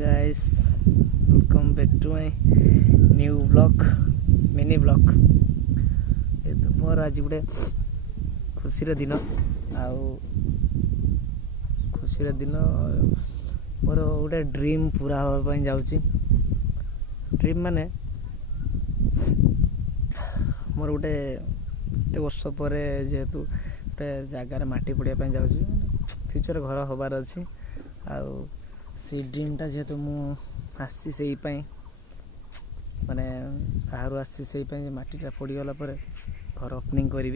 guys, welcome back to my new vlog, mini vlog. ये तो मोर आज गोटे खुशी दिन खुशी दिन मोर गोटे ड्रीम पूरा हाँवाई जाऊँगी। ड्रीम माने मोर गोटे वर्ष पर जेहेतु गोटे जगार मटी पड़ा जाऊँगी फ्यूचर घर हबार अच्छी से ड्रीमटा जेहेतु मुझे से माने बाहर आसी मटीटा पड़गला घर ओपनिंग करी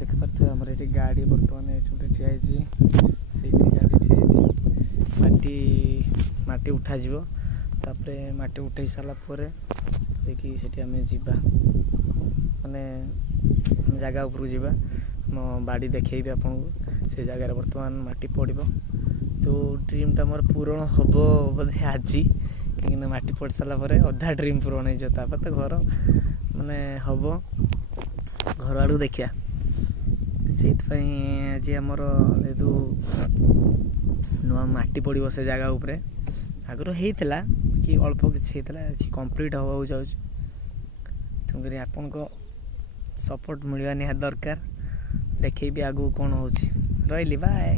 देखिपे आम ये गाड़ी बर्तमान ये ठिया से गाड़ी ठिया माटी उठा तापरे माटी उठाई सारापर देखिए आम जावा माने जगह उपरु जावा मो बाड़ी देखी आपको से जगार बर्तमान माटी पड़ तो ड्रीमटा मोर पूरण हम बोधे आज कहीं माटी पड़ सारापर अधा ड्रीम पूरण हो तो घर माने हम घर आड़ देखा से आज आमर जेहतु नुआ माटी पड़ो से जगह उपरे आगुरी होता कि अल्प किसी होता कंप्लीट हवा जाऊँ तेणुक आपण सपोर्ट मिलवा निहाती दरकार देखी आगू कौन हो रही बाय।